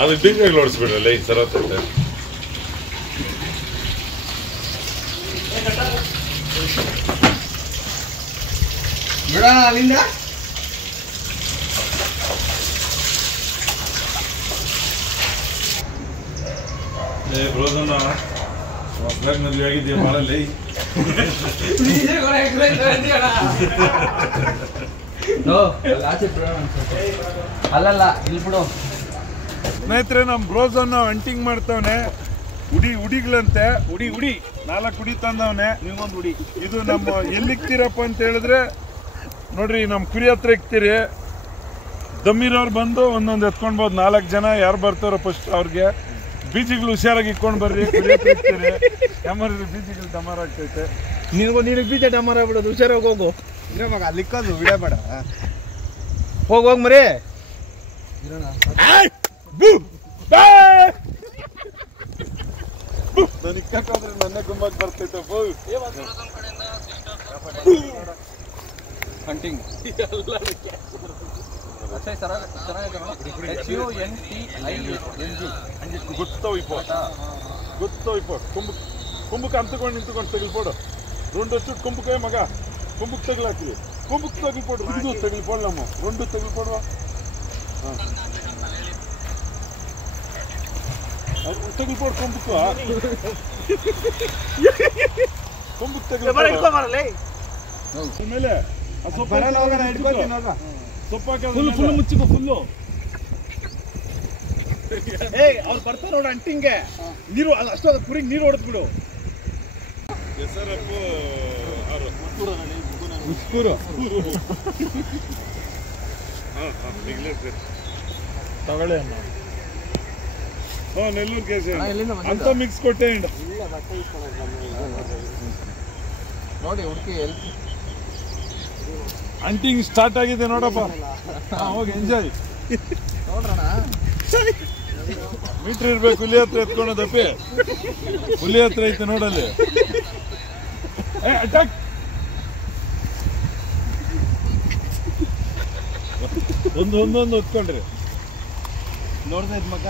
ಅದು ಬೀಜಗಳು ಓಡಿಸ್ಬಿಡ್ರಲ್ಲ ಈ ಸರ ಬಿಡೋಣ ಅಲ್ಲಿಂದ. ಬ್ರೋದನ್ನ ಹೊಸದಾಗಿ ಮದುವೆ ಆಗಿದೆಯಾ ಮಾಡಲ್ಲಿ ಅಲ್ಲಲ್ಲ ಇಲ್ಲಿ ಬಿಡು. ಸ್ನೇಹಿತರೆ, ನಮ್ಮ ಬ್ರೋಸನ್ನ ಹಂಟಿಂಗ್ ಮಾಡ್ತಾವನೆ. ಉಡಿಗಳಂತೆ ಉಡಿ 4 ಉಡಿ ತಂದವನೆ. ನೀವೊಂದು ಉಡಿ. ಇದು ನಮ್ಮ ಎಲ್ಲಿಕ್ತೀರಪ್ಪ ಅಂತ ಹೇಳಿದ್ರೆ ನೋಡ್ರಿ, ನಮ್ಮ ಕುರಿ ಹತ್ರ ಇಕ್ತೀರಿ. ದಮ್ಮಿರೋರು ಬಂದು ಒಂದೊಂದು ಎತ್ಕೊಂಡ್ಬೋದು. 4 ಜನ ಯಾರು ಬರ್ತಾರೋ ಫಸ್ಟ್ ಅವ್ರಿಗೆ ಬೀಜಿಗಳು ಹುಷಾರಾಗಿ ಇಕ್ಕೊಂಡು ಬರ್ರಿ. ಕುರಿ ಹತ್ರ ಇಕ್ತೀರಿ. ಬೀಜಿಗಳು ಡಮಾರ್ ಆಗ್ತೈತೆ. ನಿನಗೆ ಬೀಜ ಡಮಾರ ಬಿಡೋದು. ಹುಷಾರಾಗಿ ಹೋಗು. ಇರೋ ಮಗ ಅಲ್ಲಿಕ್ಕೋದು ಬಿಡಬೇಡ. ಹೋಗ್ ಮರಿ. ನಾನು ಇಕ್ಕಾದ್ರೆ ನನ್ನ ಗುಂಬಾಕ್ ಬರ್ತೈತೆ. ಹಂಟಿಂಗ್ ಗೊತ್ತೋಯ್ಪೋ ಕುಂಬಕ್ಕೆ ಅಂತಕೊಂಡು ನಿಂತ್ಕೊಂಡು ತಗಿಲ್ಪೋಡು. 2 ವರ್ಷ ಕುಂಬಕ್ಕೆ ಮಗ ಕುಂಬಕ್ಕೆ ತಗಲಾಕ್ತೀವಿ. ಕುಂಬಕ್ಕೆ ತಗಿಲ್ಪೋಡು. ಇದು ತಗಿಲ್ಪೋಡು. ನಮ್ಮ 2 ತಗಿಲ್ಪೋಡುವ. ತಗಿಲ್ಪೋಡು ಕುಂಬಕ್ಕೆ. ಕುಂಬಕ್ಕೆ ತಗಿಲ್ಪೋಡು. ಆಮೇಲೆ ಫುಲ್ ಮುಚ್ಚಿಕೋ. ಫುಲ್ಲು ಅವ್ರು ಬರ್ತಾರ ನೋಡ ಅಂಟಿಂಗೆ. ನೀರು ಅಷ್ಟೊಂದು ಕುರಿಗೆ ನೀರು ಹೊಡೆದ್ಬಿಡು. ಹೆಸರಪ್ಪು ತಗೊಳ್ಳಿ ಅಮ್ಮ. ನೆಲ್ಲೂರು ಕೇಸ ಅಂತ ಮಿಕ್ಸ್ ಕೊಟ್ಟೆ ನೋಡಿ ಹುಡುಕಿ. ಹಂಟಿಂಗ್ ಸ್ಟಾರ್ಟ್ ಆಗಿದೆ ನೋಡಪ್ಪ. ಹೋಗಿ ಎಂಜಾಯ್ ನೋಡ್ರಣ. ಮೀಟ್ರ್ ಇರ್ಬೇಕು. ಹುಲಿ ಹತ್ರ ಎತ್ಕೊಂಡದಪ್ಪಿ. ಹುಲಿ ಹತ್ರ ಐತೆ ನೋಡಲ್ಲಿ. ಅಟ್ಯಾಕ್. ಒಂದೊಂದು ಹೊತ್ಕೊಂಡ್ರಿ. ನೋಡ್ತಾ ಇದ್ ಮಗ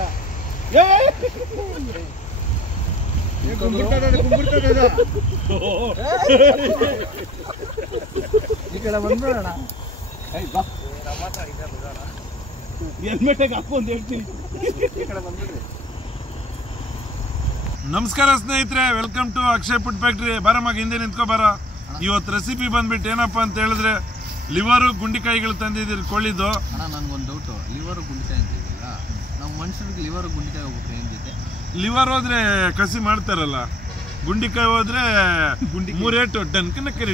ಈ ಕಡೆ ಬಂದ್ಬಿಡೋಣ. ಹೆಲ್ಮೆಟ್ ಹಾಕೊಂಡ್ ಹೇಳ್ತೀನಿ. ಈ ಕಡೆ ಬಂದ್ಬಿಡ್ರಿ. ನಮಸ್ಕಾರ ಸ್ನೇಹಿತರೆ, welcome to Akshay food factory. ಬರಮ್ಮಾಗ ಹಿಂದೆ ನಿಂತ್ಕೊ ಬರ. ಇವತ್ತು ರೆಸಿಪಿ ಬಂದ್ಬಿಟ್ಟು ಏನಪ್ಪ ಅಂತ ಹೇಳಿದ್ರೆ ಲಿವರು ಗುಂಡಿಕಾಯಿಗಳು ತಂದಿದ್ದೀರಿ ಕೋಳಿದು. ಅಣ್ಣ ನನಗೊಂದು ಡೌಟು. ಲಿವರು ಗುಂಡಿಕಾಯಿ ಅಂತಿದ್ದೀರಾ, ನಮ್ಮ ಮನುಷ್ಯರಿಗೆ ಲಿವರು ಗುಂಡಿಕಾಯಿ ಹೋಗ್ಬಿಟ್ರೆ ಏನ್ ಜೊತೆ? ಲಿವರ್ ಹೋದ್ರೆ ಕಸಿ ಮಾಡ್ತಾರಲ್ಲ, ಗುಂಡಿಕಾಯಿ ಹೋದ್ರೆ 3 ಏಟು ಡನ್ಕನಕರಿ.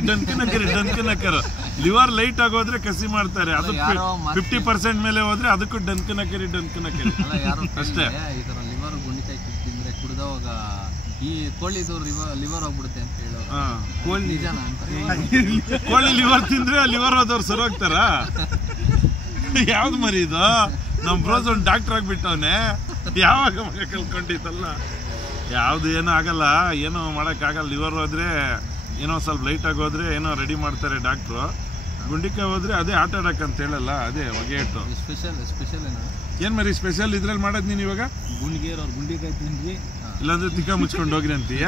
ಲಿವರ್ ಲೈಟ್ ಆಗೋದ್ರೆ ಕಸಿ ಮಾಡ್ತಾರೆ. ಅದಕ್ಕೆ 50% ಮೇಲೆ ಹೋದ್ರೆ ಅದಕ್ಕೂ ಡನ್ಕನಕರಿ ಅಷ್ಟೇ. ಈ ತರ ಲಿವರ್ ಗುಂಡಿಕಾಯಿ ತಿಂದ್ರೆ ಕುಡ್ದವಾಗ ಈ ಕೋಳಿದು ಲಿವರ್ ಹೋಗ್ಬಿಡುತ್ತೆ ಅಂತ ಹೇಳೋ. ಕೋಳಿ ನಿಜಾನ ಅಂತ? ಕೋಳಿ ಲಿವರ್ ತಿಂದ್ರೆ ಲಿವರ್ ಹೋದವ್ರು ಸರೋಗ್ತಾರ? ಯಾವ್ದು ಮರಿ ಇದು? ನಮ್ ಬ್ರೋಸ್ ಒಂದು ಡಾಕ್ಟರ್ ಆಗ್ಬಿಟ್ಟವನೆ. ಯಾವಾಗ ಮಗ ಕಲ್ಕೊಂಡಿತ್ತಲ್ಲ. ಯಾವ್ದು ಏನೋ ಆಗಲ್ಲ, ಏನೋ ಮಾಡೋಕ್ಕಾಗಲ್ಲ. ಲಿವರ್ ಹೋದ್ರೆ ಏನೋ ಸ್ವಲ್ಪ ಲೈಟ್ ಆಗಿ ಹೋದ್ರೆ ಏನೋ ರೆಡಿ ಮಾಡ್ತಾರೆ ಡಾಕ್ಟ್ರು. ಗುಂಡಿಕಾಯಿ ಹೋದ್ರೆ ಅದೇ ಆಟ ಆಡಕ್ಕಂತ ಹೇಳಲ್ಲ, ಅದೇ ಹೊಗೆ ಇಟ್ಟು. ಸ್ಪೆಷಲ್ ಏನ್ ಮರಿ ಸ್ಪೆಷಲ್ ಇದ್ರಲ್ಲಿ ಮಾಡೋದು ನೀನು ಇವಾಗ? ಗುಂಡಿಗೆಯವ್ರು ಗುಂಡಿಕಾಯಿ ತಿಂದ್ವಿ, ಇಲ್ಲಾಂದ್ರೆ ತಿಕ್ಕ ಮುಚ್ಕೊಂಡು ಹೋಗ್ರಿ ಅಂತೀಯ?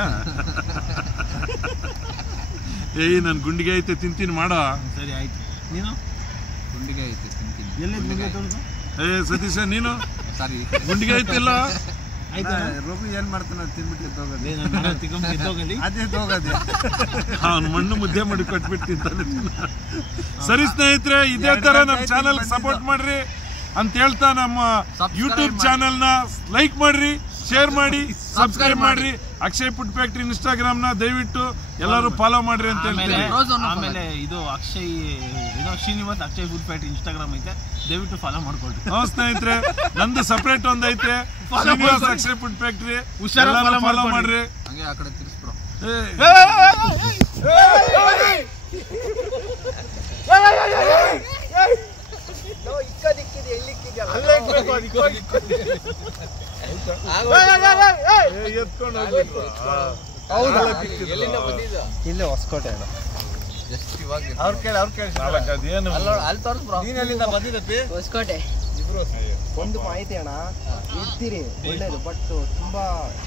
ಏಯ್ ನಾನು ಗುಂಡಿಗೆ ಐತೆ ತಿಂತೀನಿ ಮಾಡೋ. ಸರಿ ಆಯ್ತು. ನೀನು ಗುಂಡಿಗೆ ಐತೆ ತಿಂತೀನಿ. ಸತೀಶ ನೀನು ಸಾರಿ ಗುಂಡಿಗೆ ಐತಿಲ್ಲ? ರಘು ಏನ್ ಮಾಡ್ತಾನ ತಿನ್ಬಿಟ್ಟು ಅವ್ನು ಮಣ್ಣು ಮುದ್ದೆ ಮಾಡಿ ಕೊಟ್ಬಿಟ್ಟು ತಿಂತಾನೆ. ಸರಿ ಸ್ನೇಹಿತರೆ, ಇದೇ ತರ ನಮ್ಮ ಚಾನಲ್ ಸಪೋರ್ಟ್ ಮಾಡ್ರಿ. ಅಂತ ಹೇಳ್ತಾ ನಮ್ಮ ಯೂಟ್ಯೂಬ್ ಚಾನೆಲ್ನ ಲೈಕ್ ಮಾಡ್ರಿ, ಶೇರ್ ಮಾಡಿ, ಸಬ್ಸ್ಕ್ರೈಬ್ ಮಾಡ್ರಿ. ಅಕ್ಷಯ್ ಫುಡ್ ಫ್ಯಾಕ್ಟ್ರಿ ಇನ್ಸ್ಟಾಗ್ರಾಮ್ನ ದಯವಿಟ್ಟು ಎಲ್ಲರೂ ಫಾಲೋ ಮಾಡ್ರಿ ಅಂತ ಹೇಳ್ತೀನಿ. ಆಮೇಲೆ ಇದು Akshay Srinivas Akshay food factory Instagram ಐತೆ, ದಯವಿಟ್ಟು ಫಾಲೋ ಮಾಡ್ಕೊಳ್ರಿ. ಸ್ನೇಹಿತರೆ, ನಂದು ಸಪರೇಟ್ ಒಂದೈತೆ Srinivas Akshay food factory, follow ಮಾಡ್ರಿ. ಹಂಗೆ ಆ ಕಡೆ ತಿರ್ಸ್ಬ್ರೋ. ಇಲ್ಲೇ ಹೊಸಕೋಟೆ ಹೊಸಕೋಟೆ. ಒಂದು ಮಾಹಿತಿ ಅಣ್ಣ, ಇರ್ತೀರಿ ಒಳ್ಳೇದು, ಬಟ್ ತುಂಬಾ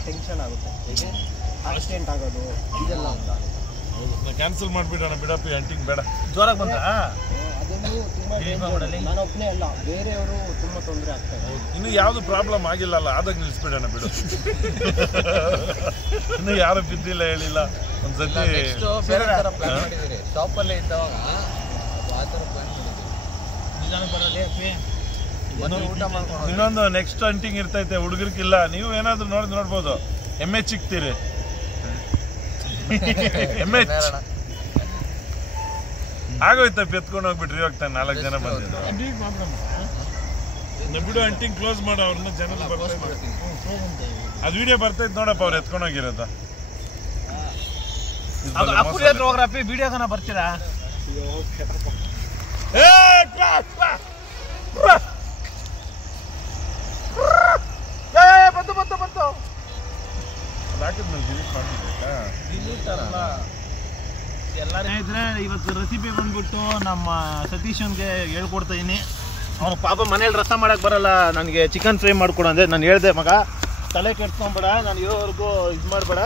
ಟೆನ್ಷನ್ ಆಗುತ್ತೆ. ಆಕ್ಸಿಡೆಂಟ್ ಆಗೋದು ಇದೆಲ್ಲ ಕ್ಯಾನ್ಸಲ್ ಮಾಡ್ಬಿಡೋಣ ಬಿಡಪ್ಪ, ಅಂಟಿಂಗ್ ಬೇಡ. ಜೋರಾಗಿ ಬಂದ ಅದನ್ನು ತುಂಬಾ ನಾನು ಒಬ್ಬನೇ ಅಲ್ಲ, ಬೇರೆಯವರು ತುಂಬಾ ತೊಂದರೆ ಆಗ್ತಾರೆ. ಇನ್ನು ಯಾವ್ದು ಪ್ರಾಬ್ಲಮ್ ಆಗಿಲ್ಲಲ್ಲ, ಆದಾಗ ನಿಲ್ಸ್ಬಿಡೋಣ ಬಿಡು. ಇನ್ನು ಯಾರು ಬಿದ್ದಿಲ್ಲ, ಹೇಳಿಲ್ಲ. ಒಂದ್ಸತಿ ಬೇರೆ ತರ ಪ್ಲಾನ್ ಮಾಡಿದ್ದೀರಿ, ಶಾಪಲ್ಲೇ ಇದ್ದವಾಗ ಆ ಥರ ಪ್ಲಾನ್ ಮಾಡಿದ್ದೀರಿ. ಊಟ ಮಾಡ್ಕೊಂಡು ಇನ್ನೊಂದು ನೆಕ್ಸ್ಟ್ ಅಂಟಿಂಗ್ ಇರ್ತೈತೆ, ಹುಡುಗರಿಗಿಲ್ಲ. ನೀವು ಏನಾದ್ರು ನೋಡ್ಬೋದು, MH ಸಿಗ್ತೀರಿ. MH ಆಗೋಯ್ತಪ್ಪ, ಎತ್ಕೊಂಡು ಹೋಗ್ಬಿಟ್ರಿ. ಹೋಗ್ತಾನೆ 4 ಜನ ಬಂದಿದ್ರು. ಬಿಡು, ಅಂಟಿಂಗ್ ಕ್ಲೋಸ್ ಮಾಡೋ, ಅವ್ರನ್ನ ಜನ ಬರ್ತಾ ಅದು ವಿಡಿಯೋ ಬರ್ತೈತೆ ನೋಡಪ್ಪ, ಅವ್ರು ಎತ್ಕೊಂಡು ಹೋಗಿರೋದ. ಹೋಗ್ರಪ್ಪಿ, ವಿಡಿಯೋಗನ ಬರ್ತೀರಾ? ಬಂತು ಎಲ್ಲರೂ ಇದ್ರೆ ಇವತ್ತು ರೆಸಿಪಿ ಬಂದ್ಬಿಟ್ಟು ನಮ್ಮ ಸತೀಶನ್ಗೆ ಹೇಳ್ಕೊಡ್ತಾ ಇದೀನಿ. ಅವನು ಪಾಪ ಮನೇಲಿ ರಸ ಮಾಡಕ್ ಬರಲ್ಲ, ನನಗೆ ಚಿಕನ್ ಫ್ರೈ ಮಾಡ್ಕೊಡು ಅಂದ್ರೆ ನಾನು ಹೇಳ್ದೆ, ಮಗ ತಲೆ ಕೆಡ್ಸ್ಕೊಂಬೇಡ, ನಾನು ಇರೋವರೆಗೂ ಇದು ಮಾಡಬೇಡ,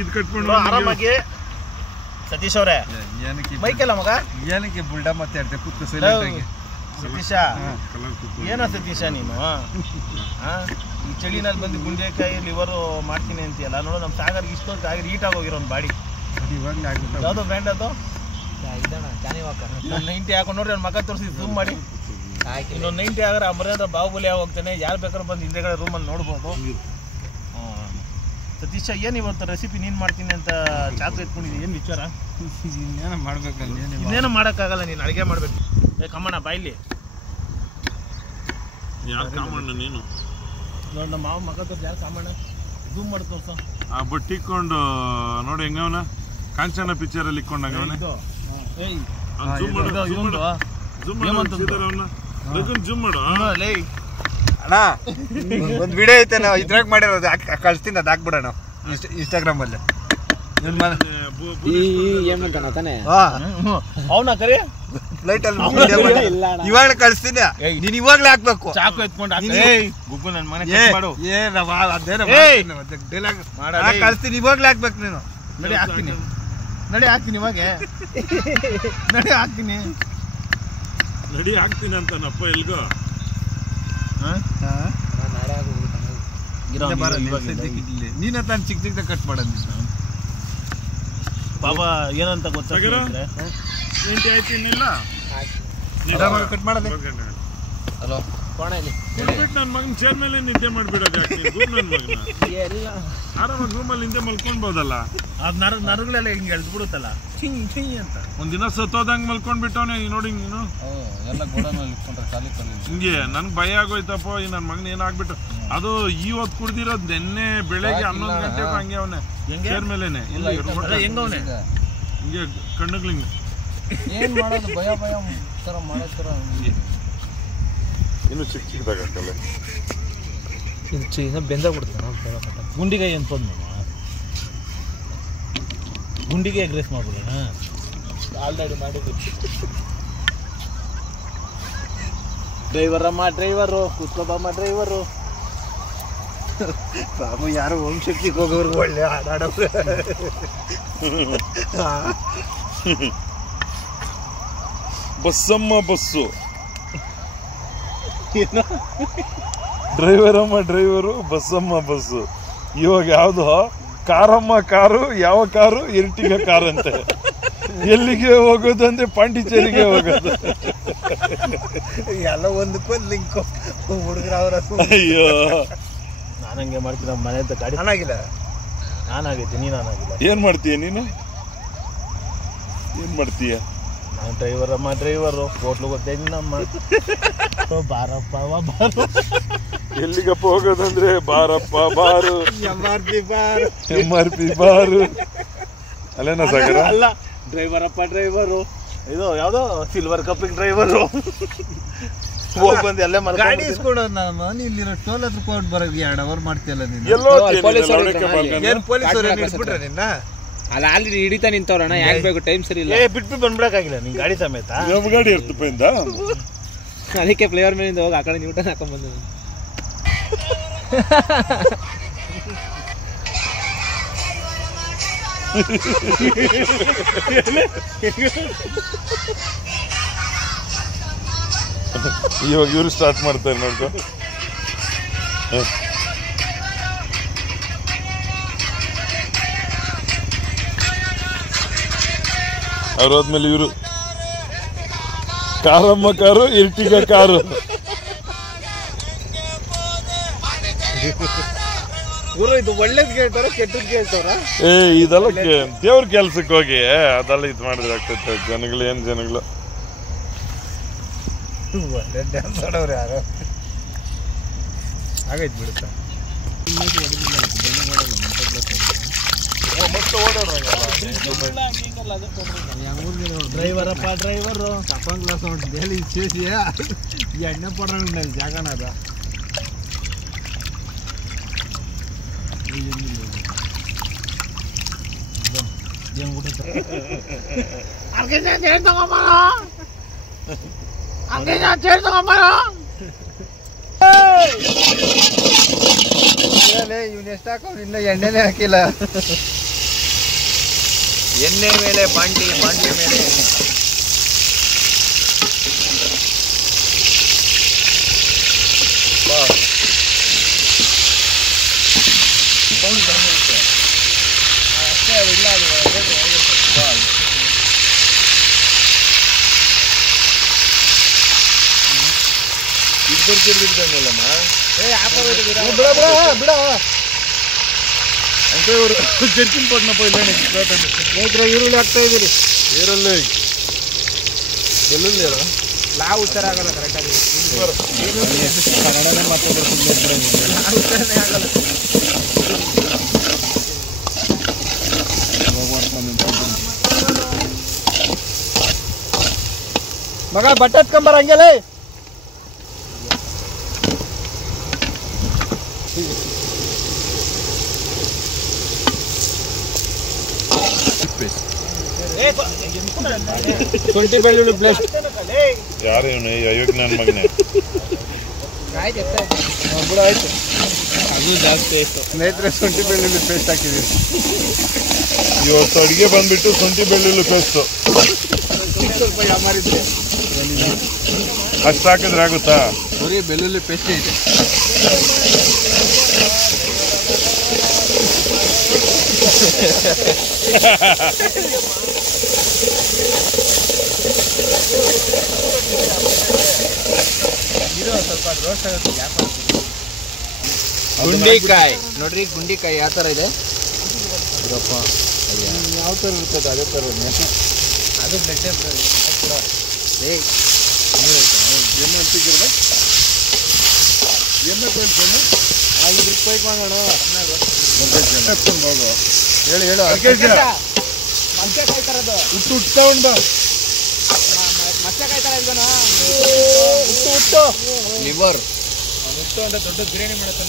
ಇದು ಕಟ್ಕೊಂಡು ಆರಾಮಾಗಿ. ಸತೀಶ್ ಅವರೇ ಮೈಕೆಲ್ಲ ಮಗ ಏನಕ್ಕೆ ಬುಲ್ಡ ಮಾತಾಡ್ತೆ ಕೂತು ಸತೀಶ, ಏನೋ ಸತೀಶ ನೀನು ಈ ಚಳಿನಲ್ಲಿ ಬಂದು ಗುಂಡೆಕಾಯಿ ಲಿವರು ಮಾಡ್ತೀನಿ ಅಂತೀಯಲ್ಲ. ನೋಡು, ನಮ್ಮ ಸಾಗರ್ಗೆ ಇಷ್ಟೊಂದು ಆಗಿ ಹೀಟ್ ಆಗೋಗಿರೋ ಒಂದು ಬಾಡಿ. ಯಾವುದು ಬ್ರ್ಯಾಂಡ್ ಅದು? ನಾನು 90 ಹಾಕೊಂಡು ನೋಡ್ರಿ, ಅವ್ನ ಮಗ ತೋರಿಸಿ ಝೂಮ್ ಮಾಡಿ. ಇನ್ನೊಂದು 90 ಆಗರೆ ಅಮರೇಂದ್ರ ಬಾಹುಬಲಿ ಹೋಗ್ತಾನೆ. ಯಾರು ಬೇಕಾದ್ರೂ ಬಂದು ಹಿಂದೆಗಡೆ ರೂಮಲ್ಲಿ ನೋಡ್ಬೋದು. ಸತೀಶ, ಏನು ಇವತ್ತು ರೆಸಿಪಿ ನೀನು ಮಾಡ್ತೀನಿ ಅಂತ ಚಾತ್ರ ಎತ್ಕೊಂಡಿದ್ದೀನಿ, ಏನು ವಿಚಾರ? ಇನ್ನೇನೋ ಮಾಡ್ಬೇಕಲ್ಲ, ಇನ್ನೇನು ಮಾಡೋಕ್ಕಾಗಲ್ಲ, ನೀನು ಅಡುಗೆ ಮಾಡಬೇಕು. ಕಮ್ಮಣ್ಣ ಬಾಯ್ಲಿ, ಯಾರು ಕಾಮಣ್ಣ ನೀನು? ನೋಡಿ, ನಮ್ಮ ಮಾವ ಮಗ ತೋರಿಸಿ, ಯಾರು ಕಾಮಣ್ಣ? ಝೂಮ್ ಮಾಡಿ ತೋರ್ಸು. ಆ ಬಟ್ಟೆ ಇಕ್ಕೊಂಡು ನೋಡಿ ಹೆಂಗವನ, ಕಾಂಚನ ಪಿಕ್ಚರ್ ಅಲ್ಲಿ ಇಕ್ಕೊಂಡಾಗ ಅವನ. ಜೂಮ್ ಮಾಡು ಅಣ್ಣ. ಒಂದು ವಿಡಿಯೋ ಐತೆ, ನಾವು ಇದ್ರಾಗ ಮಾಡಿರೋದು, ಕಳಿಸ್ತೀನಿ, ಅದು ಹಾಕ್ಬಿಡೋಣ ಇನ್ಸ್ಟಾಗ್ರಾಮ್ ಅಲ್ಲಿ. ಅವನ ಕರಿ ಫ್ಲೈಟ್ ಅಲ್ಲಿ ಇವಾಗ ಕಳಿಸ್ತೀನಿ, ನೀನ್ ಇವಾಗ್ಲೇ ಹಾಕ್ಬೇಕು. ಚಾಕು ಎತ್ಕೊಂಡು ಗುಗ್ಗು ನನ್ನ ಮನೆ ಕಳಿಸ್ತೀನಿ, ಇವಾಗ್ಲೇ ಹಾಕ್ಬೇಕು ನೀನು. ನಡಿ ಹಾಕ್ತೀನಿ, ನಡಿ ಹಾಕ್ತೀನಿ, ಇವಾಗ ನಡಿ ಹಾಕ್ತೀನಿ ಅಂತಾನಪ್ಪ. ಎಲ್ಗೋ ನೀನ ತಾನು ಚಿಕ್ಕ ಚಿಕ್ಕದಾಗ ಕಟ್ ಮಾಡೋದು ಬಾಬಾ. ಏನಂತ ಗೊತ್ತಾಗಿಲ್ಲ, ಕಟ್ ಮಾಡೋದು. ಹಲೋ, ನನ್ನ ಮಗನ ಚೇರ್ ಮೇಲೆ ನಿದ್ದೆ ಮಾಡ್ಬಿಡೋದು. ನನ್ನ ಮಗನ ಆರಾಮಾಗಿ ರೂಮಲ್ಲಿ ನಿದ್ದೆ ಮಲ್ಕೊಂಡ್ಬೋದಲ್ಲ. ಅದು ನರಗಳೆಲ್ಲ ಹಿಂಗೆ ಎಳ್ದ್ಬಿಡುತ್ತಲ್ಲ, ಚಿಂಗ್ ಚಿಂಗ್ ಅಂತ. ಒಂದಿನ ಸತ್ತೋದಂಗೆ ಮಲ್ಕೊಂಡ್ಬಿಟ್ಟವನೆ. ನೋಡಿ ನೀನು ಎಲ್ಲ ಗೋಡನಲ್ಲಿ ಇಟ್ಕೊಂಡ್ರೆ ಖಾಲಿ ಖಾಲಿ ಹಿಂಗೆ ನನ್ಗೆ ಭಯ ಆಗೋಯ್ತಪ್ಪ. ಈ ನನ್ನ ಮಗನ ಏನಾಗ್ಬಿಟ್ಟು, ಅದು ಇವತ್ತು ಕುಡ್ದಿರೋದು ನೆನ್ನೆ ಬೆಳಗ್ಗೆ 11 ಗಂಟೆಗೂ ಹಂಗೆ ಅವನೇ ಚೇರ್ ಮೇಲೇನೆ. ಹೆಂಗವನೆ ಹಿಂಗೆ ಕಣ್ಣುಗಳಿಂಗೆ ಏನ್ ಮಾಡೋದು, ಭಯ ತರ ಮಾಡೋ ತರ. ಇನ್ನು ಚಿಕ್ಕ ಚಿಕ್ಕದಾಗಲ್ಲ, ಬೆಂದಾಗ್ಬಿಡ್ತಾನ. ಗುಂಡಿಗಾಯಿ ಅಂತ ಗುಂಡಿಗೆ ಎಗ್ರೆಸ್ ಮಾಡ್ಬಿಡೋಣ. ಆಲ್ರೆಡಿ ಮಾಡಿದ್ವಿ. ಡ್ರೈವರು ಕೂತ್ಕೋಬಮ್ಮ ಡ್ರೈವರು. ಬಾಬು ಯಾರು ಓಂ ಶಕ್ತಿಗೆ ಹೋಗೋರು ಒಳ್ಳೆ ಹಾಡಾಡವ್ರೆ. ಬಸ್ಸಮ್ಮ ಬಸ್ಸು, ಡ್ರೈವರು, ಬಸ್ಸಮ್ಮ ಬಸ್ಸು. ಇವಾಗ ಯಾವುದು ಕಾರಮ್ಮ ಕಾರು, ಯಾವ ಕಾರು? ಎರ್ಟಿಗ ಕಾರ್ ಅಂತೆ. ಎಲ್ಲಿಗೆ ಹೋಗೋದು ಅಂದ್ರೆ ಪಾಂಡಿಚೇರಿಗೆ ಹೋಗೋದು. ಎಲ್ಲ ಒಂದಕ್ಕೊಂದು ಲಿಂಕು ಹುಡುಗರ ಅವರ ಅಯ್ಯೋ ನಾನು ಹಂಗೆ ಮಾಡ್ತೀನಿ ನಮ್ಮ ಮನೆ ಗಾಡಿ ಚೆನ್ನಾಗಿಲ್ಲ ನಾನಾಗೈತಿ ನೀನಾಗಿಲ್ಲ ಏನ್ ಮಾಡ್ತೀಯ ನೀನು ಏನ್ ಮಾಡ್ತೀಯ ನಾನು ಡ್ರೈವರು ಹೋಟ್ಲು ಗೊತ್ತೇನಮ್ಮ ಬಾರಪ್ಪ ಬಾರು ಎಲ್ಲಿಗಪ್ಪ ಹೋಗೋದಂದ್ರೆ ಬಾರಪ್ಪ ಬಾರು MRP ಬಾರು ಅಲ್ಲೇನ ಸಾಗರ ಅಲ್ಲ ಡ್ರೈವರು ಇದು ಯಾವ್ದೋ ಸಿಲ್ವರ್ ಕಪ್ಪಿಂಗ್ ಡ್ರೈವರು ಹೋಗಿ ಬಂದು ಅಲ್ಲೇ ಗಾಡಿ ಇಸ್ಕೊಡೋದು ನಾನು ಇಲ್ಲಿರೋ ಟೋಲ್ ಹತ್ರ ಕೊಟ್ಟು ಬರೋದು 2 ಅವರ್ ಮಾಡ್ತೀಯಲ್ಲ ನೀನು ಎಲ್ಲೋ ಏನು ಪೊಲೀಸರು ಇಟ್ಬಿಟ್ರೆ ನಿನ್ನ ಅಲ್ಲ ಅಲ್ಲಿ ಹಿಡಿತಾ ನಿಂತವ್ರಣ್ಣ ಯಾಕೆ ಬೇಕು ಟೈಮ್ ಸರಿ ಇಲ್ಲ ಬಿಟ್ಟು ಬಂದ್ಬಿಡಕ್ಕಾಗಿಲ್ಲ ನಿನ್ ಗಾಡಿ ಸಮೇತ ನಮ್ಮ ಗಾಡಿ ಇರ್ತಪ್ಪ ಇಂದ ಅದಕ್ಕೆ ಫ್ಲೇವರ್ ಮೇಲಿಂದ ಹೋಗಿ ಆ ಕಡೆ ನ್ಯೂಟನ್ ಹಾಕೊಂಡ್ ಬಂದ ಇವಾಗ ಇವ್ರು ಸ್ಟಾರ್ಟ್ ಮಾಡ್ತಾರೆ ನೋಡ್ಕೊ ಅವ್ರು ಹೋದ್ಮೇಲೆ ಇವರು ಕಾರಮ್ಮ ಕಾರು ಇರ್ಟಿಗ ಕಾರು ಇದು ಒಳ್ಳೇದ್ ಕೇಳ್ತಾರ ಕೆಟ್ಟದ್ ಕೇಳ್ತಾರ ಇದೆಲ್ಲ ದೇವ್ರ ಕೆಲ್ಸಕ್ಕೆ ಹೋಗಿ ಅದೆಲ್ಲ ಇದು ಮಾಡಿದ್ರೆ ಆಗ್ತೈತೆ ಜನಗಳು ಏನ್ ಜನಗಳು ಒಳ್ಳೆ ಡ್ಯಾನ್ಸ್ ಆಡೋರು ಯಾರು ಆಗೈತ್ ಬಿಡುತ್ತ ಡ್ರೈವರು ತಪ್ಪಂಗ್ ಗ್ಲಾಸ್ ನೋಡಿ ಸೇಸಿ ಎಣ್ಣೆ ಪಡ್ರ ಜಾಗನ ಅದ ಇವ್ನ ಎಷ್ಟು ಹಾಕೋ ಇನ್ನ ಎಣ್ಣೆನೇ ಹಾಕಿಲ್ಲ ಎಣ್ಣೆ ಮೇಲೆ ಬಾಂಡ್ಲಿ ಮೇಲೆ ಅಷ್ಟೇ ಅದಿಲ್ಲ ಇಬ್ಬರ್ತಿರ್ಬಿಡ್ತಂಗಲ್ಲಮ್ಮ ಬಿಡ ಅಂತ ಇವರು ಜರ್ಕಿನ್ ಪಟ್ನಪ್ಪ ಇಲ್ಲ ಈರುಳ್ಳಿ ಹಾಕ್ತಾ ಇದೀರಿ ಈರುಳ್ಳಿ ಬೆಳ್ಳುಳ್ಳಿ ಅಲ್ಲ ಲಾ ಉಚ್ಚಾರ ಆಗಲ್ಲ ಕರೆಕ್ಟಾಗಿ ಕನ್ನಡನೇ ಉಚ್ಚಾರನೇ ಆಗಲ್ಲ ಮಗ ಬಟ್ಟೆ ಎತ್ಕೊಂಬರ ಹಂಗೆಲ್ಲ ಶುಂಠಿ ಬೆಳ್ಳುಳ್ಳಿ ಪ್ಲೇಸ್ ಯಾರು ಇವನು ಅಯೋಗ್ಯ ನನ್ನ ಮಗನೇ ಬಿಡ ಆಯ್ತು ಅದು ಜಾಸ್ತಿ ಆಯ್ತು ಸ್ನೇಹಿತರೆ ಶುಂಠಿ ಬೆಳ್ಳುಳ್ಳಿ ಪೇಸ್ಟ್ ಹಾಕಿದ್ದೀವಿ ಇವತ್ತು ಅಡುಗೆ ಬಂದ್ಬಿಟ್ಟು ಶುಂಠಿ ಬೆಳ್ಳುಳ್ಳಿ ಪೇಸ್ಟು ಸ್ವಲ್ಪ ಯಾಮಾರಿದ್ರೆ ಅಷ್ಟು ಹಾಕಿದ್ರೆ ಆಗುತ್ತಾ ಬರೀ ಬೆಳ್ಳುಳ್ಳಿ ಪೇಸ್ಟ್ ಇದೆ ಸ್ವಲ್ಪ ರೋಸ್ಟ್ ಆಗುತ್ತೆ ಗುಂಡಿಕಾಯಿ ನೋಡ್ರಿ ಗುಂಡಿಕಾಯಿ ಯಾವ ಥರ ಇದೆ ಯಾವ ಥರ ಇರ್ತದೆ ಅದೇ ಥರ ಅದು ಬ್ಲಡ್ ಎಣ್ಣೆ ಅಂತಿಕ್ಕಿದ್ರೆ ಎಣ್ಣೆ ಕೊಯ್ಕೊಂಡು 5 ರೂಪಾಯಿ ಮಾಡೋಣ ಹೋಗು ಹೇಳು ಮಚ್ಚಕಾಯಿ ತರದು ಹುಟ್ಟು ತಗೊಂಡ ಮಚ್ಚಕಾಯಿ ತರ ಇಲ್ವನ ಲಿವರ್ ಹುಟ್ಟು ಅಂತ ದೊಡ್ಡ ಬಿರಿಯಾನಿ ಮಾಡಕ್ಕೆ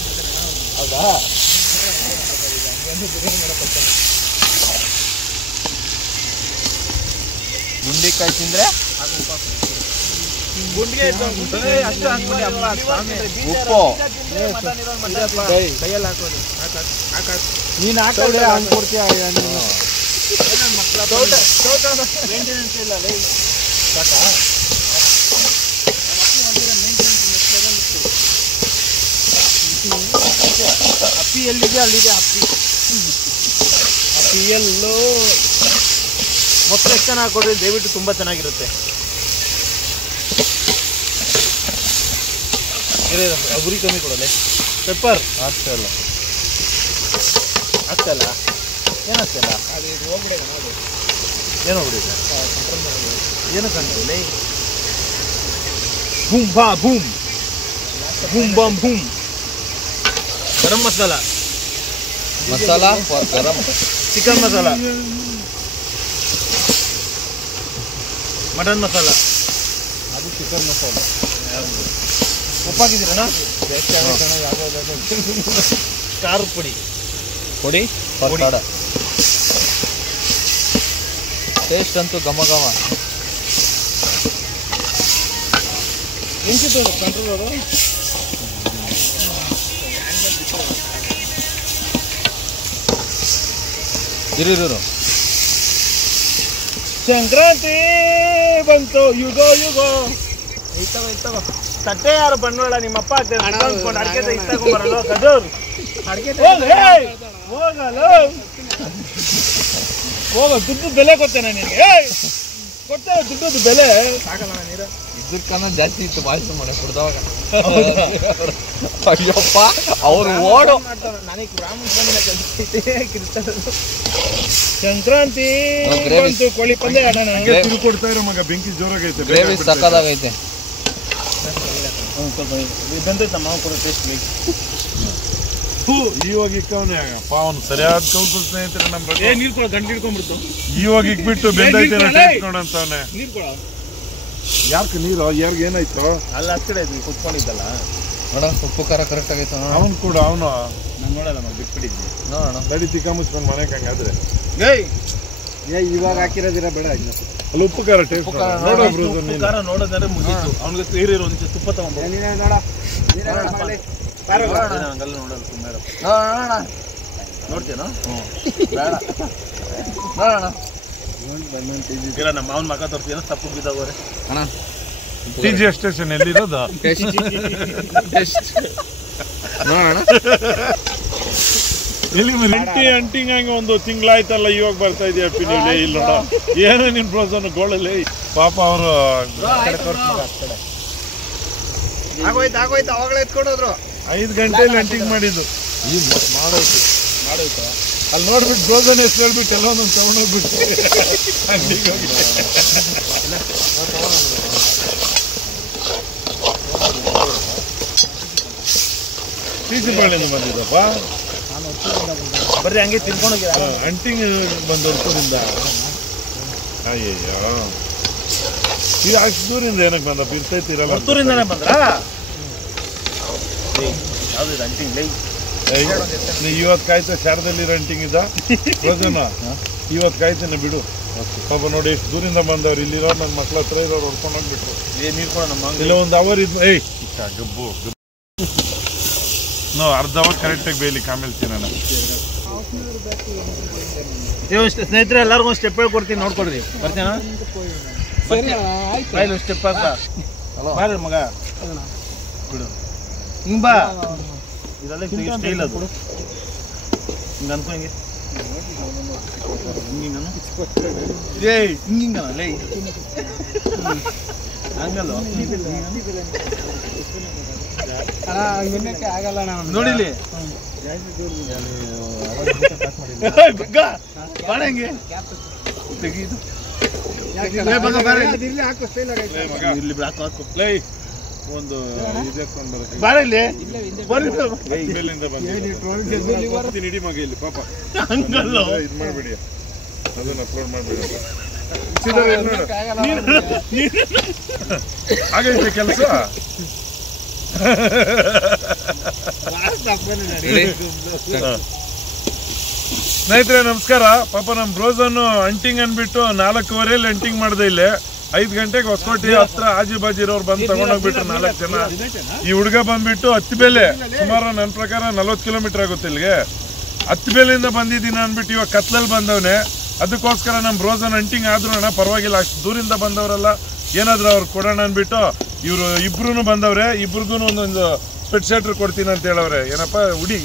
ಹೌದಾ ಗುಂಡಿಕಾಯಿ ತಿಂದ್ರೆ ಗುಂಡಿಗೆ ಅಷ್ಟು ಉಪ್ಪು ಕೈಯಲ್ಲಿ ಹಾಕೋದು ನೀನು ಹಾಕಿದ್ರೆ ಹಂಗೆ ಕೊಡ್ತೀಯ ಮೇಂಟೆನೆನ್ಸ್ ಇಲ್ಲ ಲೈ ಸಾಕಾ ಅಪ್ಪಿ ಎಲ್ಲಿದೆ ಅಲ್ಲಿದೆ ಅಪ್ಪಿ ಎಲ್ಲೋ ಮೊಸರು ಎಷ್ಟು ಚೆನ್ನಾಗಿ ಹಾಕೊಡ್ರಿ ದಯವಿಟ್ಟು ತುಂಬ ಚೆನ್ನಾಗಿರುತ್ತೆ ಗುರಿ ಕಮ್ಮಿ ಕೊಡಲ್ಲ ಪೆಪ್ಪರ್ ಆಗ್ತಾಯಿಲ್ಲ ಆಗ್ತಲ್ಲ ಏನಾಗ್ತಲ್ಲ ಅದು ಇದು ಹೋಗ್ಬಿಡಿದೆ ನೋಡಿ. ಏನೋ ಬಿಡಿದೆ ಏನು ಕಂಡ್ರೆ ಬೂಮ್ ಬಾ boom boom bam boom garam masala masala for garam chicken masala mutton masala ಅದು ಚಿಕನ್ ಮಸಾಲ. ಉಪ್ಪಾಕಿದ್ದೀರಣ್ಣ ಜಾಸ್ತಿ ಆಗೈತೆ ಅಣ್ಣ, ಯಾವ್ದಾದ್ರು ಖಾರದ ಪುಡಿ ಪುಡಿ ಫಾರ್ ಕಾಡ. ಟೇಸ್ಟ್ ಅಂತೂ ಘಮ ಘಮ. ನಿಂತಿತ್ತು ಕಂಟ್ರೋಲ್ ಅದು. ಇರಿರು ಸಂಕ್ರಾಂತಿ ಬಂತು ಯುಗ ಯುಗ ಇತ್ತವ ತಟ್ಟೆ ಯಾರು ಬಂಡವಾಳ ನಿಮ್ಮಪ್ಪ ಅನ್ಕೊಂಡು ಅಡಿಕೆ ಇತ್ತಾಕೊಂಬರಲ್ಲ ಕದೂರ್ ಹೋಗಲ್ಲ ಹೋಗ ದುಡ್ಡು ಬೆಲೆ ಕೊಡ್ತೇನೆ ನಿನಗೆ ಕೊಡ್ತೇನೆ ದುಡ್ಡದು ಬೆಲೆ ಸಾಕಲ್ಲ ನೀರು ಇದಕ್ಕನ್ನ ಜಾಸ್ತಿ ಇತ್ತು ವಾಯ್ಸ್ ಮಾಡಿ ಕುಡ್ದವಾಗ. ಅಯ್ಯಪ್ಪ ಅವ್ರು ಓಡು. ನನಗೆ ಬ್ರಾಹ್ಮಣ ಸಂಕ್ರಾಂತಿ ಬಂತು ಕೋಳಿ ಪಂದ್ಯ ಆಡೋಣ ತಿರು ಕೊಡ್ತಾ ಇರೋ ಮಗ ಬೆಂಕಿ ಜೋರಾಗೈತೆ. ಗ್ರೇವಿ ಸಕ್ಕದಾಗೈತೆ. ಸ್ವಲ್ಪ ಬಂದೈತೆ ಮಾವು ಕೊಡೋ ಟೇಸ್ಟ್ ಬೇಕು. ಇವಾಗ ಇಕ್ಕವನೇ ಅಪ್ಪ ಅವನು ಸರಿಯಾದ ಕೌನ್ಸಿಲ್ ಸ್ನೇಹಿತರೆ ನಮ್ಮ ಬಗ್ಗೆ ನೀರು ಕೊಡ ಗಂಟು ಹಿಡ್ಕೊಂಡ್ಬಿಡ್ತು ಇವಾಗ ಇಕ್ಬಿಟ್ಟು ಬೆಂದೈತೆ ನೋಡಂತವನೆ. ನೀರು ಕೊಡ ಯಾಕೆ ನೀರು ಯಾರಿಗೆ ಏನಾಯ್ತು ಅಲ್ಲ ಆ ಕಡೆ ಕುತ್ಕೊಂಡಿದ್ದಲ್ಲ ನೋಡ ಉಪ್ಪು ಖಾರ ಕರೆಕ್ಟ್ ಆಗೈತೆ ನೋಡ. ಅವನು ಕೂಡ ಅವನು ನಾನು ನೋಡಲ್ಲ ನಾವು ಬಿಟ್ಬಿಟ್ಟಿದ್ವಿ ನೋಡೋಣ. ದಡಿ ತಿಕ್ಕ ಮುಚ್ಕೊಂಡು ಮನೆಗೆ ಹಂಗಾದ್ರೆ ಇವಾಗ ಹಾಕಿರೋದಿರ ಬೇಡ. ಅಲ್ಲಿ ಉಪ್ಪು ಖಾರ ಟೇಸ್ಟ್ ಉಪ್ಪು ಖಾರ ನೋಡೋಬ್ರು ಉಪ್ಪು ಖಾರ ನೋಡೋದಾದ್ರೆ ಮುಗೀತು. ಅವ್ನಿಗೆ ಸೇರಿರೋ ಒಂಚೂರು ತುಪ್ಪ ತಗೊಂಡ್ಬಂದು ಹಂಗಲ್ಲ ನೋಡಲ್ಲ ಸುಮ್ಮನೆ ನೋಡೋಣ ನೋಡ್ತೀನೋ ಬೇಡ ನೋಡೋಣ. ಇಲ್ಲ ನಮ್ಮ ಮಾವನ ಮಗ ತೋರ್ತೀನೋ ತಪ್ಪು ಬಿದ್ದಾಗೋರೆ ಅಣ್ಣ TGS ಸ್ಟೇಷನ್ ಎಲ್ಲಿರೋದು ನೋಡೋಣ. ಇಲ್ಲಿ ಅಂಟಿಂಗ್ ಹಂಗೆ ಒಂದು ತಿಂಗಳಾಯ್ತಲ್ಲ ಇವಾಗ ಬರ್ತಾ ಇದೆಯಾ ನೀವು ಇಲ್ಲ ನೋಡ ಏನೋ ನಿನ್ ಪ್ರೋಸನ್ ಗೋಳಲ್ಲಿ ಪಾಪ ಅವರು ಆಗೋಯ್ತು ಅವಾಗಲೇ ಎತ್ಕೊಂಡೋದ್ರು. 5 ಗಂಟೆಲಿ ಅಂಟಿಂಗ್ ಮಾಡಿದ್ದು ಈ ಮಾಡೋಯ್ತು ಅಲ್ಲಿ ನೋಡ್ಬಿಟ್ಟು ಪ್ರೋಸನ್ ಎಷ್ಟು ಹೇಳ್ಬಿಟ್ಟು ಎಲ್ಲ ಒಂದೊಂದು ತಗೊಂಡೋಗ್ಬಿಟ್ಟು ಅಂಟಿಗೆ ಹೋಗಿ ತೀಸಿಪಾಳಿಂದ ಬಂದಿದ್ದಪ್ಪ. ಬರ್ರಿ ಹಂಗೆ ತಿನ್ಕೊಂಡೋಗಿ ಅಂಟಿಂಗ್ ಬಂದು ಹೊರ್ತೂರಿಂದ. ಅಯ್ಯಯ್ಯೋ ಈ ಅಷ್ಟು ದೂರಿಂದ ಏನಕ್ಕೆ ಬಂದಪ್ಪ ಇರ್ತೈತಿರಲ್ಲ ಹೊರ್ತೂರಿಂದಾನೆ ಬಂದ್ರಾ ಯಾವ್ದು ಅಂಟಿಂಗ್ ಲೈ ನೀ ಇವತ್ತು ಕಾಯ್ತಾ ಶಾರದಲ್ಲಿ ರಂಟಿಂಗ್ ಇದ್ದ ಪ್ರಯೋಜನ ಇವತ್ತು ಕಾಯ್ತೇನೆ ಬಿಡು. ಪಾಪ ನೋಡಿ ಎಷ್ಟು ದೂರಿಂದ ಬಂದವ್ರು ಇಲ್ಲಿರೋ ನನ್ನ ಮಕ್ಳ ಹತ್ರ ಇರೋರು ಹೊಡ್ಕೊಂಡು ಹೋಗ್ಬಿಟ್ರು. ನೀರು ಕೊಡ ನಮ್ಮ ಇಲ್ಲ ಒಂದು ಅವರ್ ಇದ್ ಗಬ್ಬು ನೋ ಅರ್ಧ ಅವರ್ ಕರೆಕ್ಟಾಗಿ ಬೇಯಲಿಕ್ಕೆ ಆಮೇಲೆ ತಿನ್ನೋಣ. ಸ್ನೇಹಿತರೆ ಎಲ್ಲರಿಗೂ ಒಂದು ಸ್ಟೆಪ್ ಹೇಳ್ಕೊಡ್ತೀನಿ ನೋಡ್ಕೊಡ್ರಿ ಬರ್ತೀನಾ ಬಾಯ್ಲು ಸ್ಟೆಪ್ ಹಾಕ ಬಾರ ಮಗ ಬಿಡು ಹಿಂಗ್ ಬಾ ಇದೆಲ್ಲ ಸ್ಟೈಲ್ ಅದು ಹಿಂಗೆ ಅನ್ಕೊ ಹಿಂಗೆ ಏಯ್ ಹಿಂಗಿಂಗನ ಲೇ ಹಂಗಲ್ಲ ಆಗಲ್ಲ ನೋಡಿಲಿ ಬಾಳ ಹೆಂಗೆ ತೆಗೀದು ಇಲ್ಲಿ ಹಾಕು ಹಾಕು ಒಂದು ಇದೆತ್ಕೊಂಡು ಬರುತ್ತೆ ಬಾಳ ಇಲ್ಲಿ ಇಲ್ಲಿಂದ ಬಂದು ಇಡೀ ಮಗ ಇಲ್ಲಿ ಪಾಪ ಹಂಗಲ್ಲ ಇದು ಮಾಡಬೇಡಿ ಅದನ್ನ ಅಪ್ಲೋಡ್ ಮಾಡಬೇಡಿ ಆಗೈತೆ ಕೆಲಸ. ಸ್ನೇಹಿತರೆ ನಮಸ್ಕಾರ. ಪಾಪ ನಮ್ಮ ಬ್ರೋಸನ್ನು ಅಂಟಿಂಗ್ ಅನ್ಬಿಟ್ಟು 4:15 ಅಂಟಿಂಗ್ ಮಾಡಿದೆ ಇಲ್ಲಿ 5 ಗಂಟೆಗೆ ಹೊಸಕೋಟೆ ಹತ್ರ ಆಜು ಬಾಜು ಇರೋರು ಬಂದು ತಗೊಂಡೋಗ್ಬಿಟ್ರು 4 ಜನ. ಈ ಹುಡುಗ ಬಂದ್ಬಿಟ್ಟು ಹತ್ತಿಬೇಲೆ ಸುಮಾರು ನನ್ನ ಪ್ರಕಾರ 40 ಕಿಲೋಮೀಟರ್ ಆಗುತ್ತೆ ಇಲ್ಲಿಗೆ. ಹತ್ತಿಬೇಲೆಯಿಂದ ಬಂದಿದ್ದೀನಿ ಅಂದ್ಬಿಟ್ಟು ಇವಾಗ ಕತ್ಲಲ್ಲಿ ಬಂದವನೆ. ಅದಕ್ಕೋಸ್ಕರ ನಮ್ಮ ಬ್ರೋಸನ್ ಅಂಟಿಂಗ್ ಆದ್ರೂ ಅಣ್ಣ ಪರವಾಗಿಲ್ಲ, ಅಷ್ಟು ದೂರಿಂದ ಬಂದವರಲ್ಲ ಏನಾದ್ರು ಅವ್ರು ಕೊಡೋಣ ಅಂದ್ಬಿಟ್ಟು ಇವರು ಇಬ್ರು ಬಂದವ್ರೆ. ಇಬ್ರಿಗೂ ಒಂದೊಂದು ಸ್ವೆಟ್ ಶರ್ಟರ್ ಕೊಡ್ತೀನಿ ಅಂತ ಹೇಳವ್ರೆ. ಏನಪ್ಪ ಉಡಿ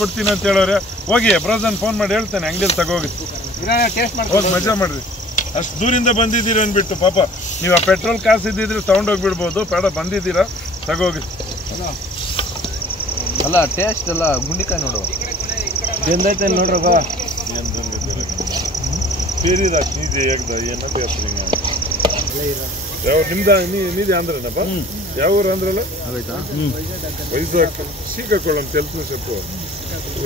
ಕೊಡ್ತೀನಿ ಅಂತ ಹೇಳವ್ರೆ. ಹೋಗಿ ಬ್ರೋಸನ್ ಫೋನ್ ಮಾಡಿ ಹೇಳ್ತಾನೆ ಅಂಗಡಿಯಲ್ಲಿ ತಗೋಗಿ ಹೋಗಿ ಮಜಾ ಮಾಡ್ರಿ. ಅಷ್ಟು ದೂರಿಂದ ಬಂದಿದ್ದೀರಿ ಅಂದ್ಬಿಟ್ಟು ಪಾಪ ನೀವು ಆ ಪೆಟ್ರೋಲ್ ಕಾಸು ಇದ್ದಿದ್ರೆ ತಗೊಂಡೋಗ್ಬಿಡ್ಬೋದು. ಬೇಡ ಬಂದಿದ್ದೀರಾ ತಗೋಗಿ. ಅಲ್ಲ ಟೇಸ್ಟ್ ಎಲ್ಲ ಗುಂಡಿಕಾಯಿ ನೋಡು ಬೆಂದೈತೆ ನೋಡ್ರಗ ನಿಮ್ದ ನೀದಿ ಆಂಧ್ರನಪ್ಪ ಯಾವ ಊರು ಆಂಧ್ರಲ್ಲ ಆಗೋಯ್ತಾ వైజాగ్ శ్రీకాకుళం తెలుసు చెప్పు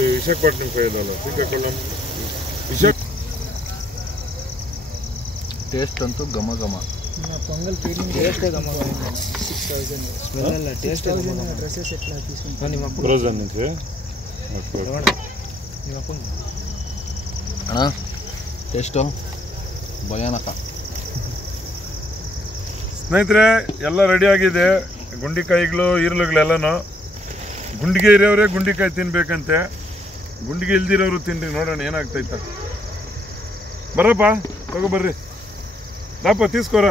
విశాఖపట్నం పోయేదాలో శ్రీకాకుళం ಟೇಸ್ಟ್ ಅಂತೂ ಘಮ ಘಮ పొంగల్ టేస్ట్ స్మెల్ అಲ್ಲ టేస్ట్ డ్రెస్సెస్ ఎట్లా తీసుకుంటా ನಿಮ್ಮ ಅಪ್ಪ ಬ್ರೋಜನ್ నుంచి ನಿಮ್ಮ ಅಪ್ಪ ಅಣ್ಣ ಟೇಸ್ಟು ಭಯಾನಕ ಸ್ನೇಹಿತರೆ ಎಲ್ಲ ರೆಡಿ ಆಗಿದೆ ಗುಂಡಿಕಾಯಿಗಳು ಈರುಳ್ಳಿಗಳೆಲ್ಲನೂ ಗುಂಡಿಗೆ ಇರೋರೇ ಗುಂಡಿಕಾಯಿ ತಿನ್ಬೇಕಂತೆ ಗುಂಡಿಗೆ ಇಲ್ದಿರೋರು ತಿನ್ರಿ ನೋಡೋಣ ಏನಾಗ್ತೈತ ಬರಪ್ಪ ತಗೋಬರ್ರಿ ದಪ್ಪ ತೀಸ್ಕೋರ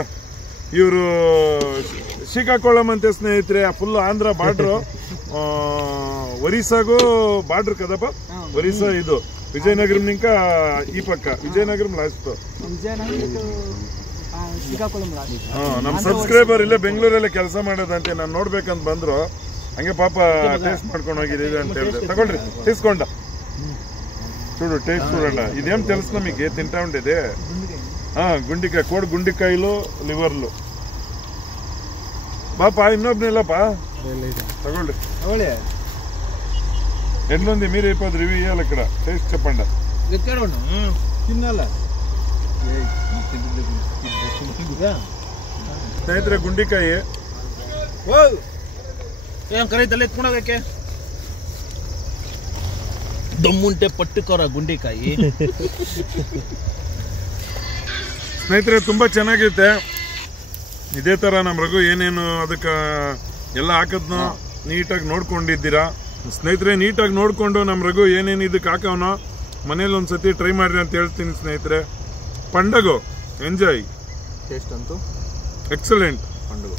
ಇವರು ಶ್ರೀಕಾಕುಳಂ ಅಂತೆ ಸ್ನೇಹಿತರೆ ಫುಲ್ ಆಂಧ್ರ ಬಾರ್ಡ್ರು ಒರಿಸ್ಸಾಗೂ ಬಾರ್ಡ್ರ್ ಕದಪ್ಪ ಒರಿಸ್ಸಾ ಇದು ವಿಜಯನಗರಂ ನಿಂಕ ಈ ಪಕ್ಕ ವಿಜಯನಗರಂ ಲಾಸ್ಟ್ ನಮ್ಮ ಸಬ್ಸ್ಕ್ರೈಬರ್ ಇಲ್ಲೇ ಬೆಂಗಳೂರಲ್ಲೇ ಕೆಲಸ ಮಾಡೋದಂತೆ ನಾನು ನೋಡ್ಬೇಕಂತ ಬಂದ್ರು ಹಂಗೆ ಪಾಪ ಟೇಸ್ಟ್ ಮಾಡ್ಕೊಂಡು ಹೋಗಿದ್ದೀವಿ ಅಂತ ಹೇಳಿದೆ ತಗೊಳ್ರಿ ತೀಸ್ಕೊಂಡ చూడు టేస్ట్ చూడండి ఇదేం తెలుసు మీకు తింటా ఉండేది గుండికాయ కోడి గుండికాయలు లివర్లు బాపా ಇನ್ನೊಬ್ನಿಲ್ಲಪ್ಪ తగొల్లి ఎట్లుంది మీరు అయిపోద్ది రివ్యూ ఇవ్వాలి ఇక్కడ టేస్ట్ చెప్పండి తిన్నాలా ಸ್ನೇಹಿತರೆ ಗುಂಡಿಕಾಯಿ ಏನ್ ಕರೀತಲ್ಲ ಎತ್ಕೊಂಡೋಗಕ್ಕೆ ದಮ್ಮುಂಟೆ ಪಟ್ಟುಕೋರ ಗುಂಡಿಕಾಯಿ ಸ್ನೇಹಿತರೆ ತುಂಬಾ ಚೆನ್ನಾಗಿರುತ್ತೆ ಇದೇ ತರ ನಮ್ಮ ರಘು ಏನೇನು ಅದಕ್ಕೆ ಎಲ್ಲ ಹಾಕದ್ನೋ ನೀಟಾಗಿ ನೋಡ್ಕೊಂಡಿದ್ದೀರಾ ಸ್ನೇಹಿತರೆ ನೀಟಾಗಿ ನೋಡ್ಕೊಂಡು ನಮ್ಮ ರಘು ಏನೇನು ಇದಕ್ಕೆ ಹಾಕವನೋ ಮನೇಲಿ ಒಂದ್ಸತಿ ಟ್ರೈ ಮಾಡ್ರಿ ಅಂತ ಹೇಳ್ತೀನಿ ಸ್ನೇಹಿತರೆ ಪಂಡಗೋ ಎಂಜಾಯ್ ಟೇಸ್ಟ್ ಅಂತೂ ಎಕ್ಸಲೆಂಟ್ ಪಂಡಗೋ